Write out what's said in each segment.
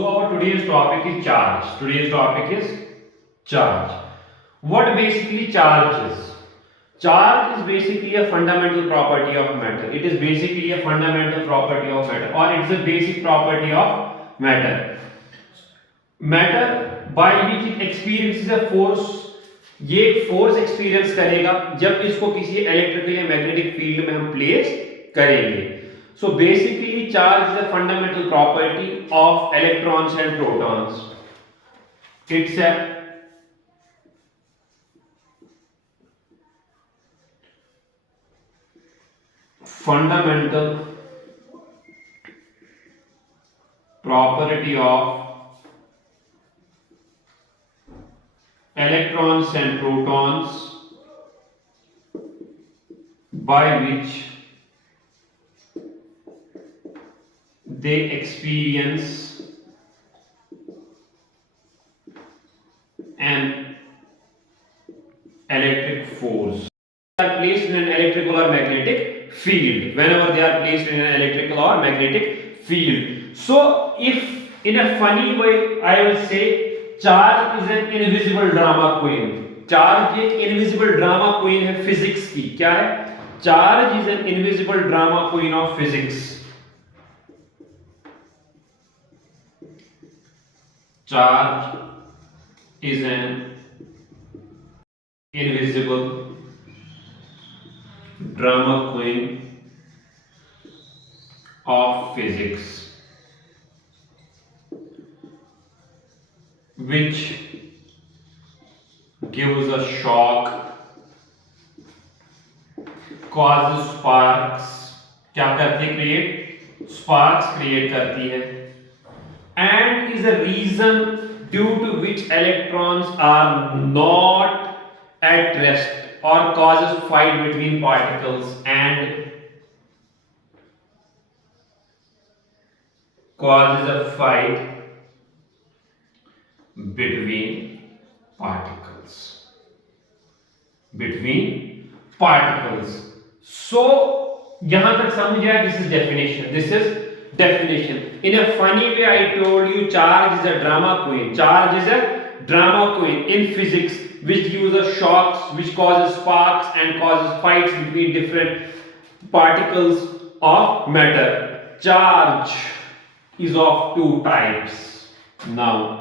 So our today's topic is charge. Today's topic is charge. What basically charge is? Charge is basically a fundamental property of matter. It is basically a fundamental property of matter, or it's a basic property of matter. Matter by which it experiences a force. ये force experience करेगा जब इसको किसी electrical या magnetic field में हम place करेंगे. So basically charge is a fundamental property of electrons and protons. It's a fundamental property of electrons and protons by which they experience an electric force. They are placed in an electrical or magnetic field. Whenever they are placed in an electrical or magnetic field. So if in a funny way I will say charge is an invisible drama queen. Charge एक invisible drama queen है physics की. क्या है? Charge is an invisible drama queen of physics. Charge is an invisible drama queen of physics which gives a shock, causes sparks. क्या करती है? Create sparks create करती है, and is a reason due to which electrons are not at rest or causes fight between particles and causes a fight between particles. So यहां तक समझ आया? This is definition. In a funny way I told you charge is a drama queen in physics, which gives us shocks, which causes sparks and causes fights between different particles of matter. Charge is of two types. Now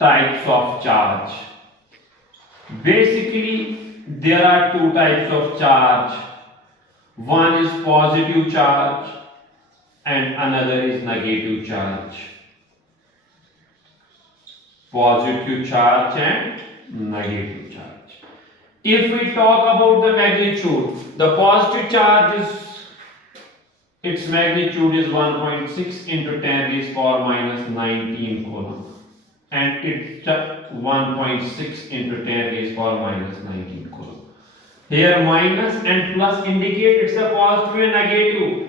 types of charge. Basically there are two types of charge. One is positive charge and another is negative charge. Positive charge and negative charge. If we talk about the magnitude, the positive charge is, its magnitude is 1.6 into 10 raised power minus 19 coulomb. And it's 1.6 into 10 raised power minus 19 coulomb. Here minus and plus indicate it's a positive and negative.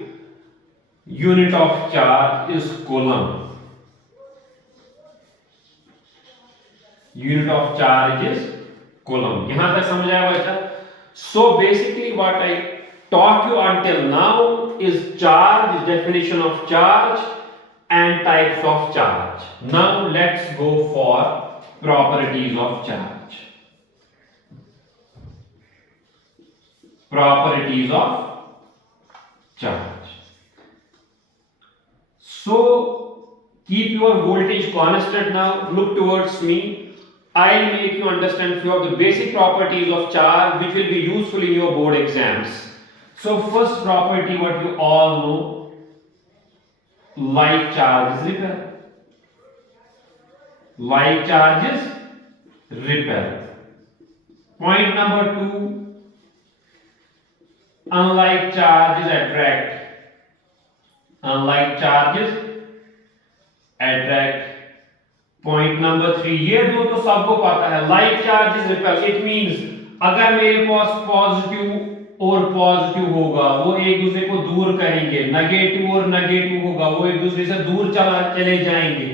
Unit of charge is coulomb. Unit of charge is coulomb. यहाँ तक समझ आया बच्चा? So basically what I taught you until now is charge, definition of charge and types of charge. Now let's go for properties of charge. Properties of charge. So keep your voltage constant. Now look towards me. I'll make you understand few of the basic properties of charge which will be useful in your board exams. So first property, what you all know, like charge is repel. Like charge is repel. Point number 2, unlike charge is attract. Unlike charge is attract. Point number 3, ये दो तो सबको पता है. Like charge is repel. It means अगर मेरे पास positive और positive होगा वो एक दूसरे को दूर करेंगे, नेगेटिव और नेगेटिव होगा वो एक दूसरे से दूर चले जाएंगे.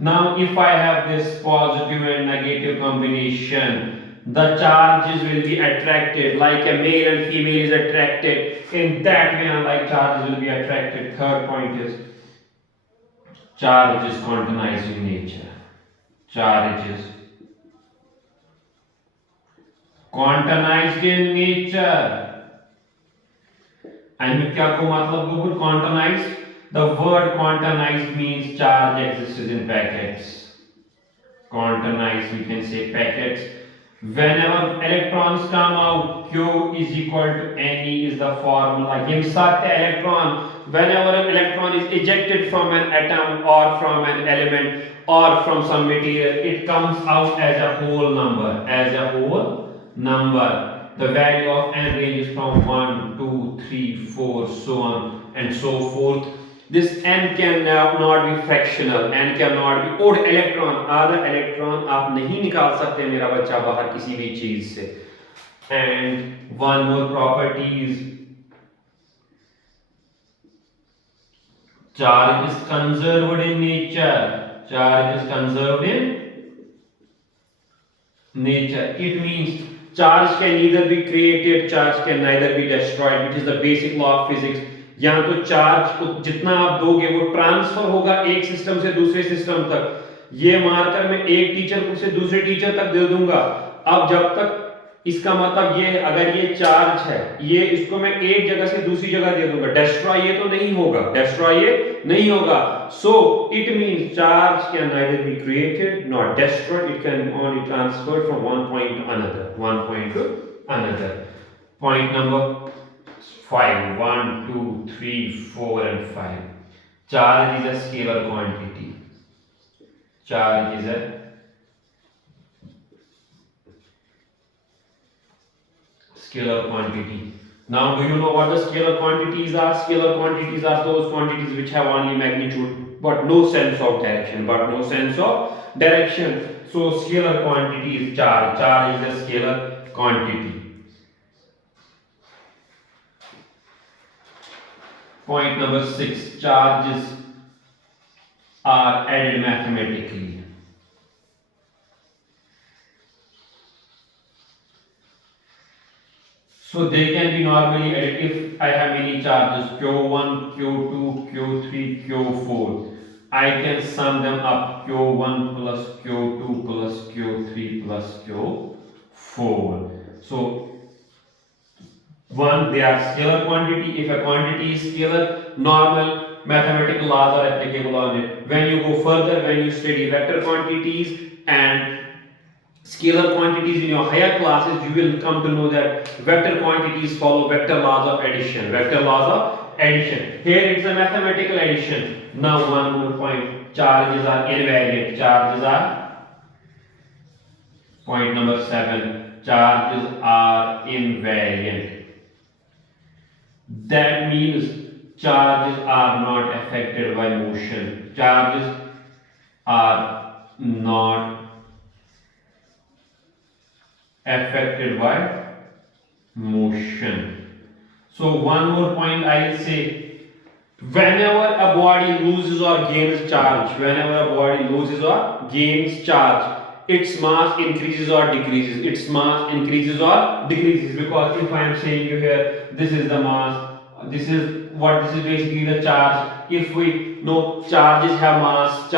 Now if I have this positive and negative combination, the charges will be attracted, like a male and female is attracted. In that way, unlike charges will be attracted. Third point is Charge is quantized in nature. Charge is quantized in nature. And क्या को मतलब गोबर quantized? The word quantized means charge exists in packets. Quantized, we can say packets. Whenever electrons come out, Q is equal to Ne is the formula. Whenever an electron is ejected from an atom or from an element or from some material, it comes out as a whole number. As a whole number. The value of n ranges from 1, 2, 3, 4, so on and so forth. This n cannot be fractional, n cannot be odd electron, आधा electron आप नहीं निकाल सकते मेरा बच्चा बाहर किसी भी चीज से. And one more property is charge is conserved in nature. Charge is conserved in nature. It means charge can neither be created, charge can neither be destroyed, which is the basic law of physics. यहाँ तो charge को जितना आप दोगे वो transfer होगा एक system से दूसरे सिस्टम तक. ये मार्कर मैं एक टीचर को से दूसरे टीचर तक दे दूंगा. अब जब तक इसका मतलब ये है अगर ये चार्ज है ये इसको मैं एक जगह से दूसरी जगह दे दूंगा. डेस्ट्रॉय ये तो नहीं होगा, डेस्ट्रॉय ये नहीं होगा. So it means charge can neither be created not destroyed, it can only transferred from one point to another, one point to another. Point number 5, 1, 2, 3, 4 and 5. Charge is a scalar quantity. Charge is a scalar quantity. Now do you know what the scalar quantities are? Scalar quantities are those quantities which have only magnitude but no sense of direction. So scalar quantity is charge. Charge is a scalar quantity. Point number 6. Charges are added mathematically. So they can be normally added. If I have many charges Q1, Q2, Q3, Q4, I can sum them up. Q1 plus Q2 plus Q3 plus Q4. So one, they are scalar quantity. If a quantity is scalar, normal mathematical laws are applicable on it. When you go further, when you study vector quantities and scalar quantities in your higher classes, you will come to know that vector quantities follow vector laws of addition. Vector laws of addition. Here it's a mathematical addition. Now one more point. Charges are invariant. Charges are point number 7. Charges are invariant. That means charges are not affected by motion. Charges are not affected by motion. So one more point I will say, whenever a body loses or gains charge, its mass increases or decreases. Its mass increases or decreases, because if I am saying you here, this is the mass, this is basically the charge. If we know charges have mass,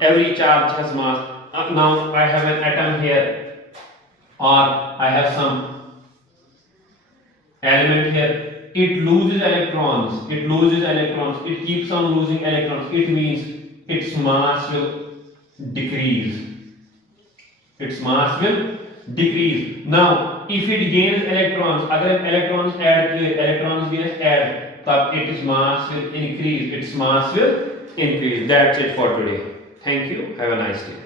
every charge has mass. Now I have an atom here, or I have some element here. It loses electrons, it keeps on losing electrons. It means its mass will decrease. Now if it gains electrons, अगर electrons add, तब its mass will increase. That's it for today. Thank you. Have a nice day.